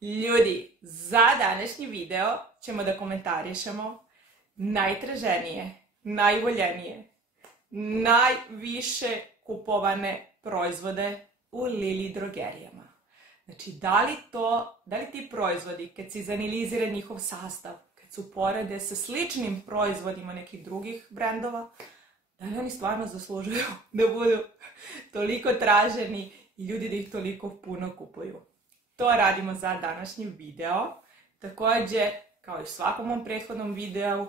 Ljudi, za današnji video ćemo da komentarišemo najtraženije, najvoljenije, najviše kupovane proizvode u Lili drogerijama. Znači, da li ti proizvodi, kad se izanalizira njihov sastav, kad se uporede sa sličnim proizvodima nekih drugih brendova, da li oni stvarno zaslužuju da budu toliko traženi i ljudi da ih toliko puno kupuju? To radimo za današnji video. Također, kao i u svakom mom prethodnom videu,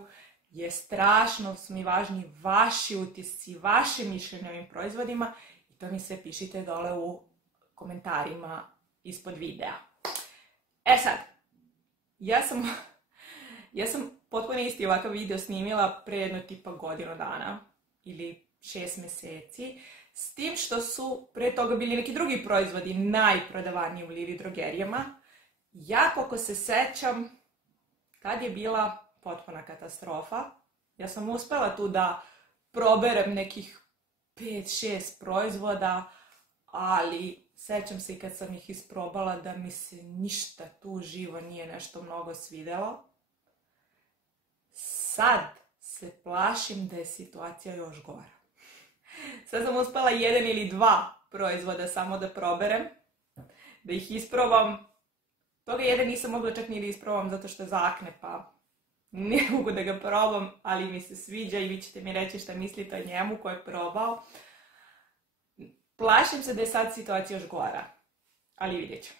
je strašno su mi važni vaši utisci, vaše mišljenje o ovim proizvodima i to mi sve pišite dole u komentarima ispod videa. E sad, ja sam potpuno isti ovakav video snimila pre jedno tipa godinu dana ili 6 mjeseci, s tim što su pre toga bili neki drugi proizvodi najprodavaniji u Lili drogerijama. Ja, koliko se sećam, tad je bila potpuna katastrofa. Ja sam uspela tu da proberem nekih 5-6 proizvoda, ali sećam se i kad sam ih isprobala da mi se ništa tu živo nije nešto mnogo svidelo. Sad se plašim da je situacija još gora. Sad sam uspela 1 ili 2 proizvoda samo da proberem, da ih isprobam. Toga jedan nisam mogla čak ni da isprobam zato što zakne, pa ne mogu da ga probam, ali mi se sviđa i vi ćete mi reći šta mislite o njemu ko je probao. Plašim se da je sad situacija još gora, ali vidjet ćemo.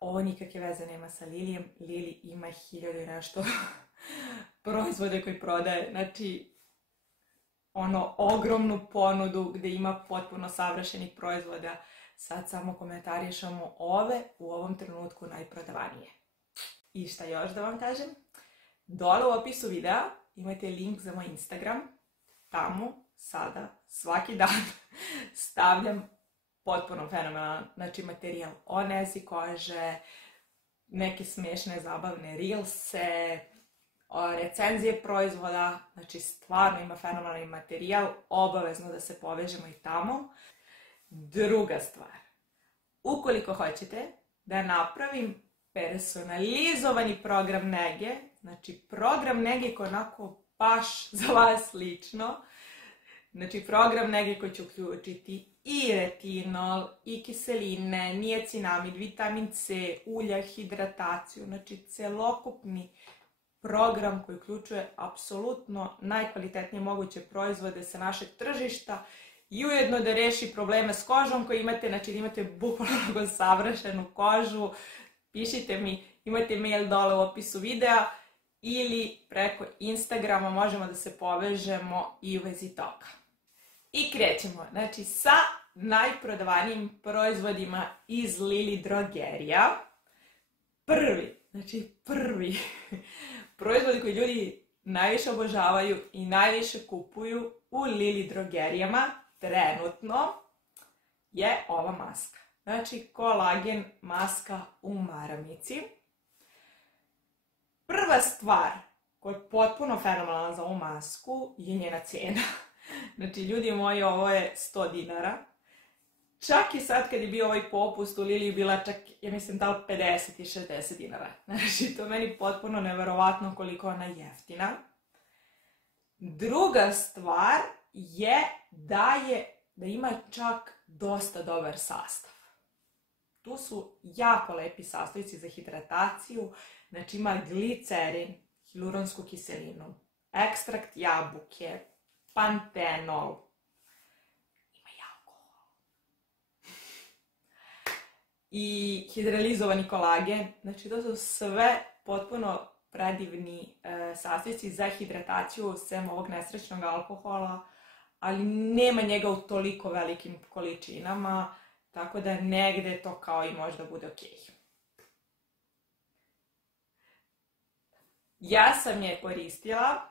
Ovo nikakve veze nema sa Lilijem. Lili ima 1000 i nešto proizvode koji prodaje. Znači, ogromnu ponudu gdje ima potpuno savršenih proizvoda. Sad samo komentarišemo ove u ovom trenutku najprodavanije. I šta još da vam kažem? Dole u opisu videa imate link za moj Instagram. Tamo sada svaki dan stavljam potpuno fenomenalan, znači materijal o nezi kože, neke smiješne zabavne reelse, recenzije proizvoda, znači stvarno ima fenomenalni materijal, obavezno da se povežemo i tamo. Druga stvar, ukoliko hoćete da napravim personalizovani program nege, znači program nege koji je onako baš za vas lično, znači program nege koji će uključiti i retinol, i kiseline, niacinamid, vitamin C, ulja, hidrataciju, znači celokupni program koji uključuje apsolutno najkvalitetnije moguće proizvode sa našeg tržišta i ujedno da reši probleme s kožom koje imate, znači da imate bukvalno savršenu kožu. Pišite mi, imate mail dole u opisu videa ili preko Instagrama možemo da se povežemo i u vezi toga. I krećemo, znači sa najprodavanijim proizvodima iz Lili drogerija. Prvi proizvodi koji ljudi najviše obožavaju i najviše kupuju u Lili drogerijama trenutno je ova maska. Znači kolagen maska u maramici. Prva stvar koja je potpuno fenomenalna za ovu masku je njena cijena. Znači, ljudi moji, ovo je 100 dinara. Čak i sad kad je bio ovaj popust u Lili bila čak, ja mislim, da li 50 i 60 dinara. Znači, to je meni potpuno neverovatno koliko ona je jeftina. Druga stvar je da ima čak dosta dobar sastav. Tu su jako lepi sastojci za hidrataciju. Znači, ima glicerin, hiluronsku kiselinu, ekstrakt jabuke, pantenol, ima i alkohol i hidralizovani kolagen. Znači, to su sve potpuno predivni sastojci za hidrataciju sem ovog nesrećnog alkohola, ali nema njega u toliko velikim količinama, tako da negde to kao i možda bude okej. Ja sam je koristila,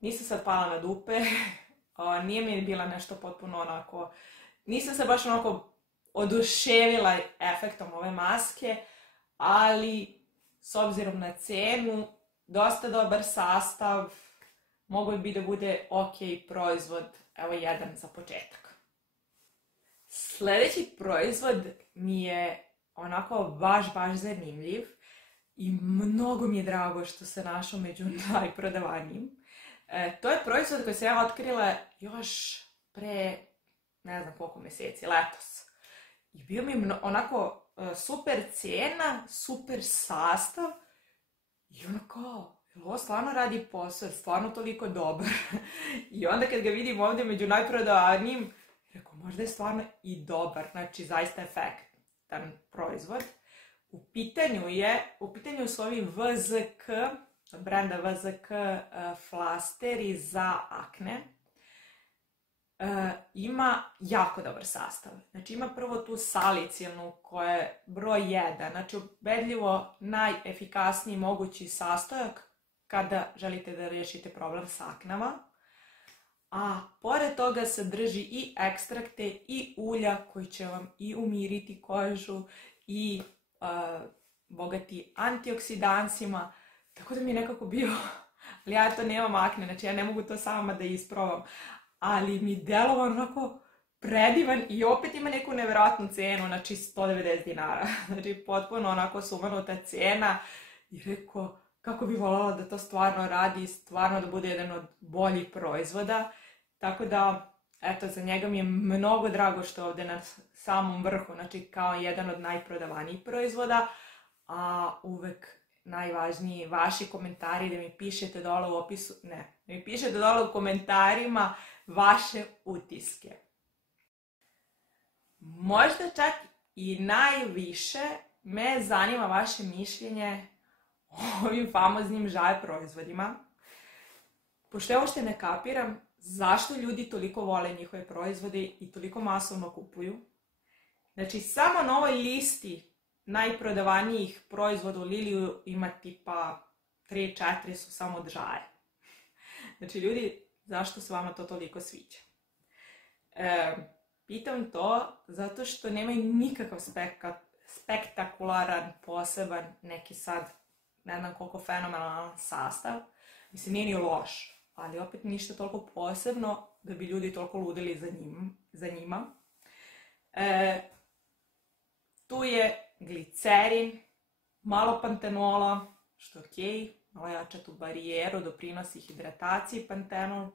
nisam sad pala na dupe, nije mi bila nešto potpuno onako, nisam se baš onako oduševila efektom ove maske, ali s obzirom na cenu, dosta dobar sastav, mogo bi da bude ok proizvod, evo jedan za početak. Sljedeći proizvod mi je onako baš zanimljiv i mnogo mi je drago što se našao među najprodavanijim. To je proizvod koji sam ja otkrila još pre ne znam koliko mjeseci, letos. I bio mi onako super cijena, super sastav i ono kao, ovo stvarno radi posao, stvarno toliko dobar. I onda kad ga vidim ovdje među najprodavanijim, rekao, možda je stvarno i dobar, znači zaista efektan proizvod. U pitanju su ovi VZK, od brenda VZK flasteri za akne. Ima jako dobar sastav. Znači ima prvo tu salicilnu koja je broj 1, znači ubedljivo najefikasniji mogući sastojak kada želite da riješite problem s aknama. A pored toga sadrži i ekstrakte i ulja koji će vam i umiriti kožu i bogati antioksidansima. Tako da mi je nekako bio, ali ja to nemam akne, znači ja ne mogu to sama da isprobam. Ali mi delovao onako predivan i opet ima neku nevjerojatnu cijenu, znači 190 dinara. Znači potpuno onako sumanuta cijena i rekao kako bi voljela da to stvarno radi, stvarno da bude jedan od boljih proizvoda. Tako da, eto, za njega mi je mnogo drago što je ovdje na samom vrhu, znači kao jedan od najprodavanijih proizvoda, a uvek najvažniji vaši komentari, da mi pišete dole u opisu, da mi pišete dole u komentarima vaše utiske. Možda čak i najviše me zanima vaše mišljenje o ovim famoznim žaje proizvodima. Pošto ja uopšte ne kapiram zašto ljudi toliko vole njihove proizvode i toliko masovno kupuju. Znači, samo na ovoj listi najprodavanijih proizvoda u Liliju ima tipa 3-4 su samo od žaje. Znači, ljudi, zašto se vama to toliko sviđa? Pitam to zato što nemaju nikakav spektakularan, poseban, neki sad, ne znam koliko fenomenalan sastav. Mislim, nije ni loš, ali opet ništa toliko posebno da bi ljudi toliko ludili za njima. Tu je glicerin, malo pantenola, što je okej, malo jača tu barijeru, doprinosi hidrataciji pantenol.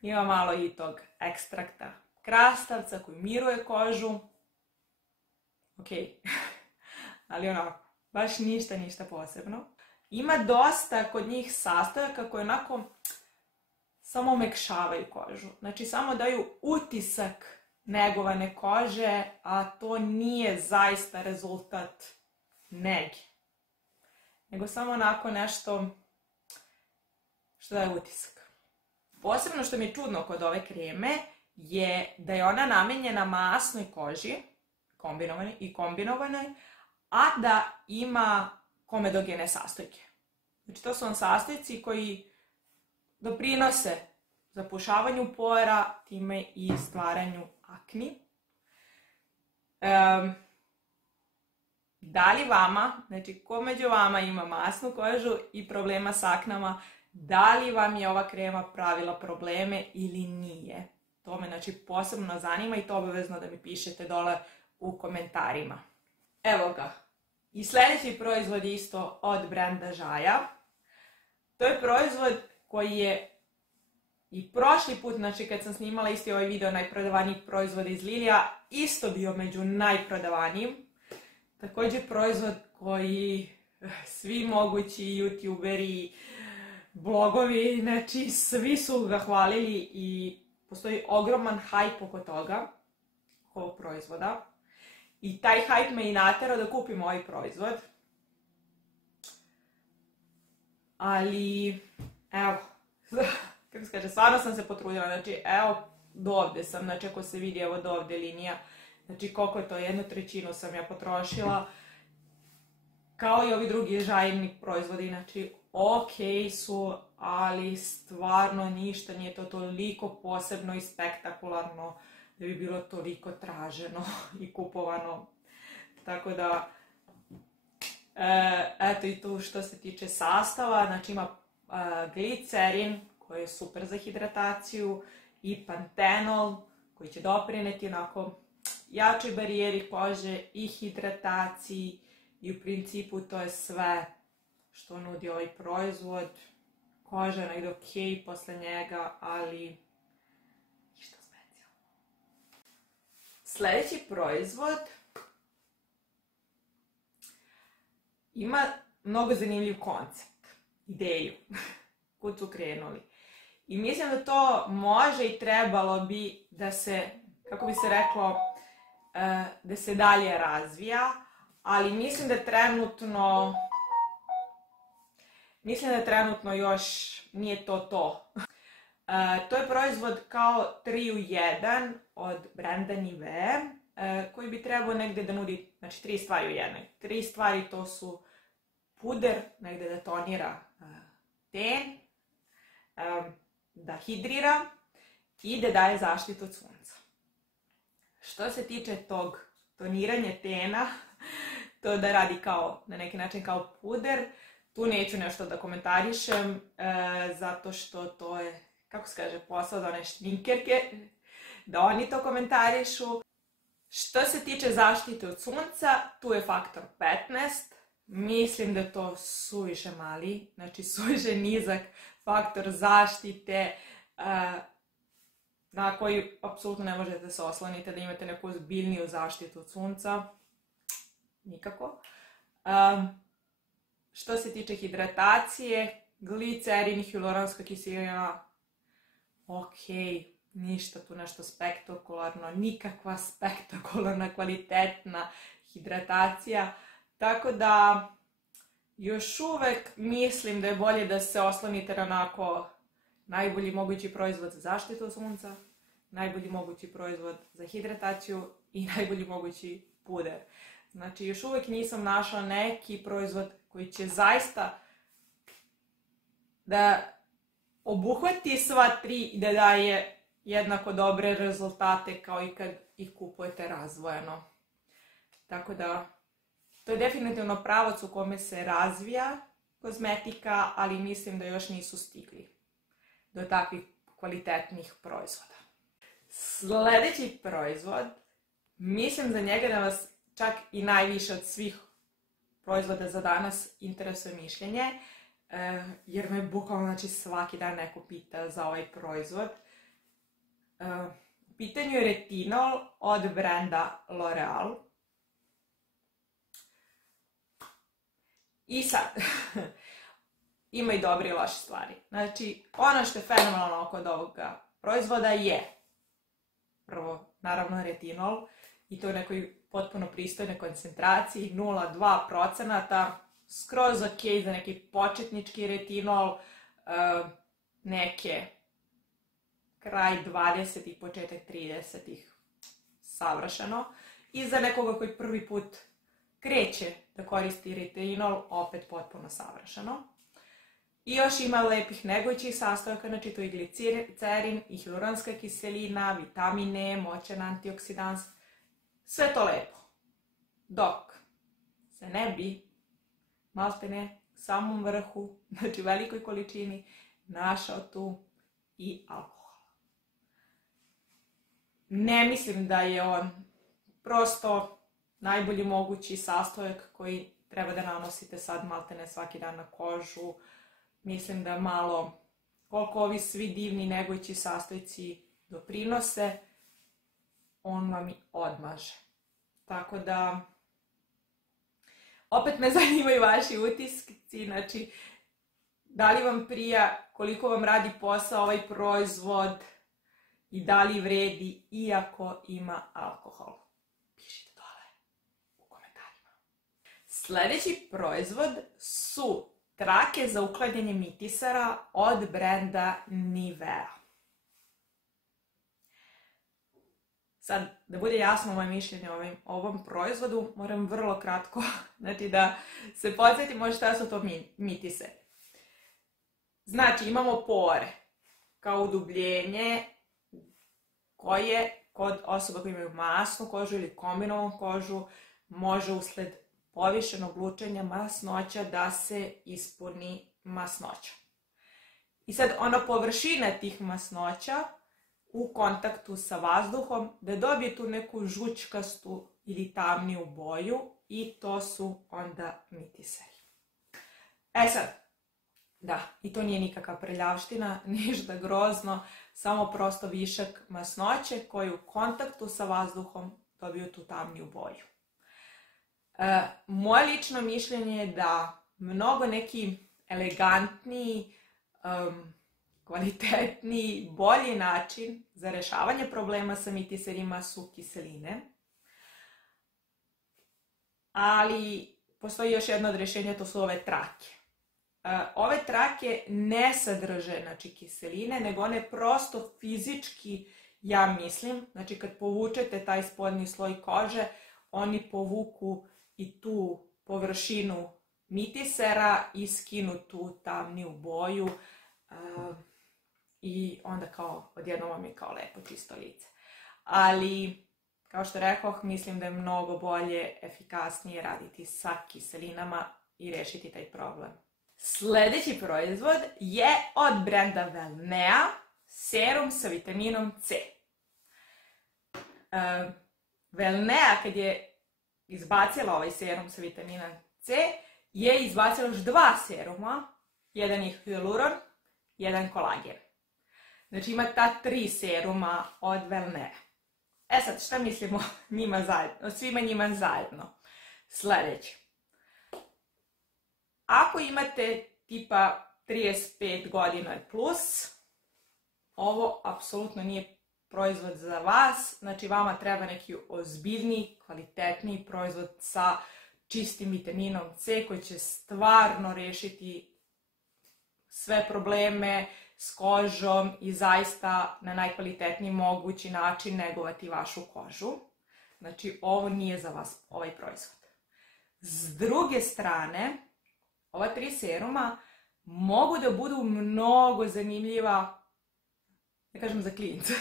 Ima malo i tog ekstrakta krastavca koji miruje kožu. Okej, ali onako, baš ništa posebno. Ima dosta kod njih sastojaka koji onako samo omekšavaju kožu. Znači samo daju utisak negovane kože, a to nije zaista rezultat nege. Nego samo onako nešto što daje utisak. Posebno što mi je čudno kod ove kreme je da je ona namenjena masnoj koži, kombinovanoj, a da ima komedogene sastojke. Znači to su on sastojci koji doprinose zapušavanju pora, time i stvaranju akni. Da li vama, znači ko među vama ima masnu kožu i problema s aknama, da li vam je ova krema pravila probleme ili nije? To me znači posebno zanima i to obavezno da mi pišete dole u komentarima. Evo ga. I sljedeći proizvod je isto od brenda Žaja. To je proizvod koji je i prošli put, znači kad sam snimala isti ovaj video najprodavanijih proizvoda iz Lilija, isto bio među najprodavanijim. Također proizvod koji svi mogući youtuberi, blogovi, znači svi su ga hvalili i postoji ogroman hype oko toga, ovog proizvoda. I taj hype me i naterao da kupim ovaj proizvod. Ali, evo, kako se kaže, stvarno sam se potrudila, znači evo dovde sam, znači ako se vidi evo dovde linija, znači koliko je to, 1/3 sam ja potrošila, kao i ovi drugi žajni proizvodi, znači okej su, ali stvarno ništa nije to toliko posebno i spektakularno da bi bilo toliko traženo i kupovano. Tako da, eto i tu što se tiče sastava, znači ima glicerin koji je super za hidrataciju i pantenol koji će doprineti onako jačoj barijeri kože i hidrataciji i u principu to je sve što nudi ovaj proizvod. Koža je negdje ok posle njega, ali ništa specijalno. Sljedeći proizvod ima mnogo zanimljiv koncept, ideju, kud su krenuli. I mislim da to može i trebalo bi da se, kako bi se reklo, da se dalje razvija, ali mislim da trenutno još nije to. To je proizvod kao 3 u 1 od brenda Nivea, koji bi trebao negdje da nudi, znači 3 stvari u jednoj. 3 stvari to su puder, negdje da tonira ten, da hidrira i da daje zaštitu od sunca. Što se tiče tog toniranja tena, to da radi kao, na neki način kao puder, tu neću nešto da komentarišem, zato što to je, kako se kaže, posao za one šminkerke, da oni to komentarišu. Što se tiče zaštite od sunca, tu je faktor 15. Mislim da je to suviše mali, znači suviše nizak faktor zaštite na koji apsolutno ne možete da se oslonite da imate neku ozbiljniju zaštitu od sunca. Nikako. Što se tiče hidratacije, glicerin i hialuronska kiselina, ok, ništa tu nešto spektakularno, nikakva spektakularna, kvalitetna hidratacija. Tako da još uvek mislim da je bolje da se oslonite na onako najbolji mogući proizvod za zaštitu od sunca, najbolji mogući proizvod za hidrataciju i najbolji mogući puder. Znači još uvek nisam našla neki proizvod koji će zaista da obuhvati sva 3 i da daje jednako dobre rezultate kao i kad ih kupujete razdvojeno. Tako da to je definitivno pravac u kome se razvija kozmetika, ali mislim da još nisu stigli do takvih kvalitetnih proizvoda. Sljedeći proizvod, mislim za njega da vas čak i najviše od svih proizvoda za danas interesuje mišljenje, jer me bukvalno znači, svaki dan neko pita za ovaj proizvod. U pitanju je retinol od brenda L'Oreal. I sad, ima i dobre i loše stvari. Znači, ono što je fenomenalno kod ovoga proizvoda je, prvo, naravno, retinol, i to u nekoj potpuno pristojnoj koncentraciji, 0,2%, skroz ok za neki početnički retinol, neke kraj 20 i početak 30 savršeno, i za nekoga koji prvi put kreće da koristi retinol, opet potpuno savršeno. I još ima lepih negojućih sastojaka, znači to je glicerin i hialuronska kiselina, vitamine, moćan antioksidans, sve to lepo. Dok se ne bi maltene u samom vrhu, znači u velikoj količini, našao tu i alkohol. Ne mislim da je on prosto najbolji mogući sastojak koji treba da nanosite sad maltene svaki dan na kožu. Mislim da malo, koliko ovi svi divni negojući sastojci doprinose, on vam i odmaže. Tako da, opet me zanimaju vaši utisci, znači, da li vam prija, koliko vam radi posao ovaj proizvod i da li vredi iako ima alkohol. Pišite dole u komentarima. Sljedeći proizvod su trake za uklanjanje mitisara od brenda Nivea. Sad, da bude jasno moje mišljenje o ovom proizvodu, moram vrlo kratko, znači da se podsjetimo šta su to mitise. Znači, imamo pore, kao udubljenje koje kod osoba koji imaju masnu kožu ili kombinovanu kožu može usled povišenog lučenja masnoća da se ispuni masnoća. I sad ona površina tih masnoća u kontaktu sa vazduhom da dobije tu neku žučkastu ili tamniju boju i to su onda mitiseri. E sad, da, i to nije nikakva prljavština, ništa grozno, samo prosto višak masnoće koji u kontaktu sa vazduhom dobiju tu tamniju boju. Moje lično mišljenje je da mnogo neki elegantniji, kvalitetniji, bolji način za rešavanje problema sa mitiserima su kiseline. Ali postoji još jedno od rješenja, to su ove trake. Ove trake ne sadrže kiseline, nego one prosto fizički, ja mislim, znači kad povučete taj spodnji sloj kože, oni povuku i tu površinu mitisera i skinu tu tamniju boju i onda kao odjednom vam je kao lepo čisto lice. Ali, kao što rekoh, mislim da je mnogo bolje, efikasnije raditi sa kiselinama i rešiti taj problem. Sljedeći proizvod je od brenda Wellnea, serum sa vitaminom C. Wellnea kad je izbacila ovaj serum sa vitaminom C, je izbacila još 2 seruma, jedan je hyaluron, jedan kolagen. Znači ima ta 3 seruma od Wellnea. E sad, šta mislimo njima zajedno, o svima njima zajedno? Sljedeći. Ako imate tipa 35 godina i plus, ovo apsolutno nije proizvod za vas, znači vama treba neki ozbiljniji, kvalitetniji proizvod sa čistim vitaminom C koji će stvarno rešiti sve probleme s kožom i zaista na najkvalitetniji mogući način negovati vašu kožu. Znači ovo nije za vas ovaj proizvod. S druge strane, ova 3 seruma mogu da budu mnogo zanimljiva, ne kažem za klince,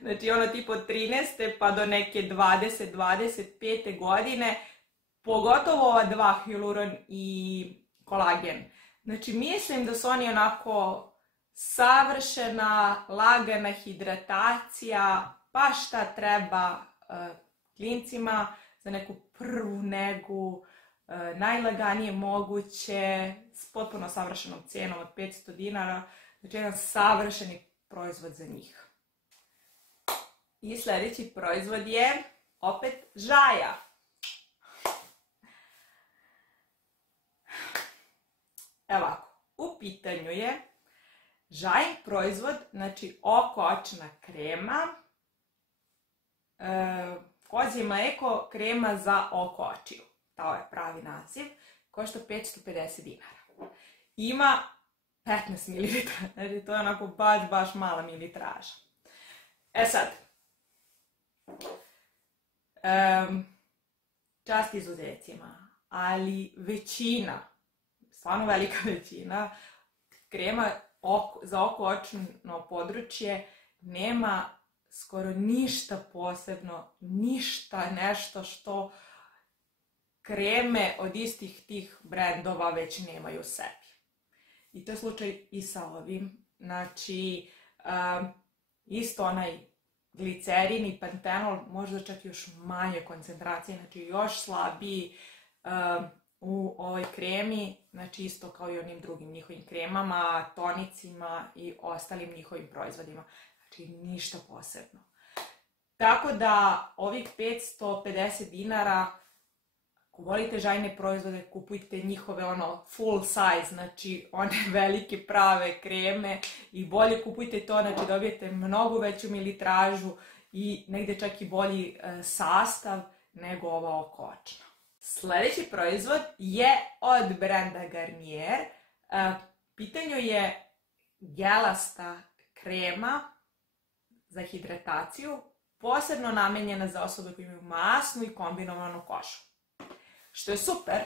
znači ono tipo od 13. pa do neke 20-25. godine, pogotovo ova 2, hyaluron i kolagen. Znači mislim da su oni onako savršena, lagana hidratacija, pa šta treba klincima za neku prvu negu, najlaganije moguće, s potpuno savršenom cijenom od 500 dinara, znači jedan savršeni proizvod za njih. I sljedeći proizvod je opet žaja. Evo ovako, u pitanju je žajin proizvod, znači oko-očna krema, kozje mleko krema za oko očiju. To je pravi naziv, košta 550 dinara. Ima 15 ml, znači to je onako baš mala militraža. E sad, čast izuzecima, ali većina, stvarno velika većina, krema za oko-očno područje nema skoro ništa posebno, ništa nešto što kreme od istih tih brendova već nemaju u sebi. I to je slučaj i sa ovim. Znači, isto onaj glicerin i pantenol, možda čak još manje koncentracije, znači još slabiji u ovoj kremi, znači isto kao i onim drugim njihovim kremama, tonicima i ostalim njihovim proizvodima. Znači ništa posebno. Tako da ovih 550 dinara, ako volite žajne proizvode, kupujte njihove full size, znači one velike prave kreme i bolje kupujte to, znači dobijete mnogo veću militražu i negdje čak i bolji sastav nego ova oko-očna. Sljedeći proizvod je od brenda Garnier. Pitanju je gelasta krema za hidrataciju, posebno namenjena za osobe koje imaju masnu i kombinovanu kožu. Što je super,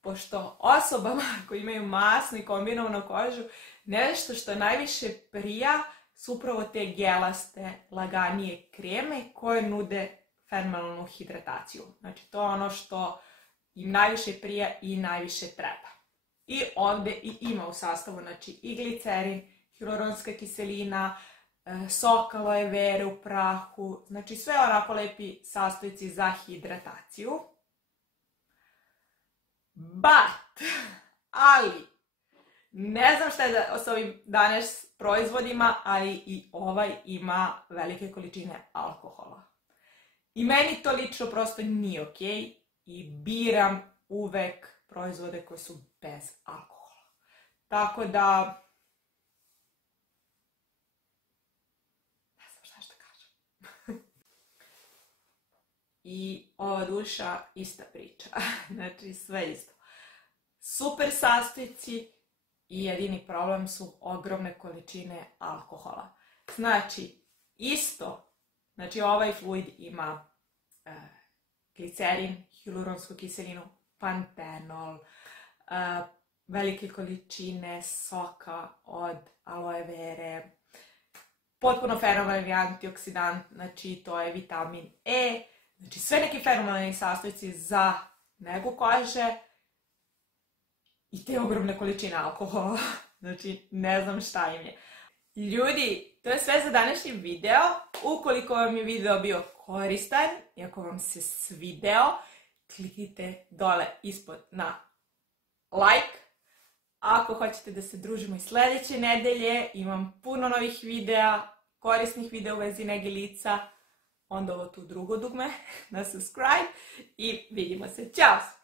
pošto osobama koji imaju masnu i kombinovanu kožu, nešto što najviše prija su upravo te gelaste, laganije kreme koje nude fenomenalnu hidrataciju. Znači to je ono što im najviše prija i najviše treba. I ovdje i ima u sastavu znači, i glicerin, hyaluronska kiselina, sok aloe vere u prahu, znači sve onako lepi sastojci za hidrataciju. Ali, ne znam šta je s ovim danas proizvodima, ali i ovaj ima velike količine alkohola. I meni to lično prosto nije okej i biram uvek proizvode koji su bez alkohola. Tako da, ne znam šta kažem. I ova duša, ista priča. Znači sve isto. Super sastojci i jedini problem su ogromne količine alkohola. Znači, isto, znači ovaj fluid ima glicerin, hialuronsku kiselinu, pantenol, velike količine soka od aloe vere, potpuno fenomenalni antioksidant, znači to je vitamin E, znači sve neki fenomenalni sastojci za negu kože i te ogromne količine alkohola, znači ne znam šta im je. Ljudi, to je sve za današnji video. Ukoliko vam je video bio koristan i ako vam se svideo, kliknite dole ispod na like. Ako hoćete da se družimo i sljedeće nedelje, imam puno novih videa, korisnih videa u vezi nege lica, onda ovo tu drugo dugme na subscribe i vidimo se. Ćao!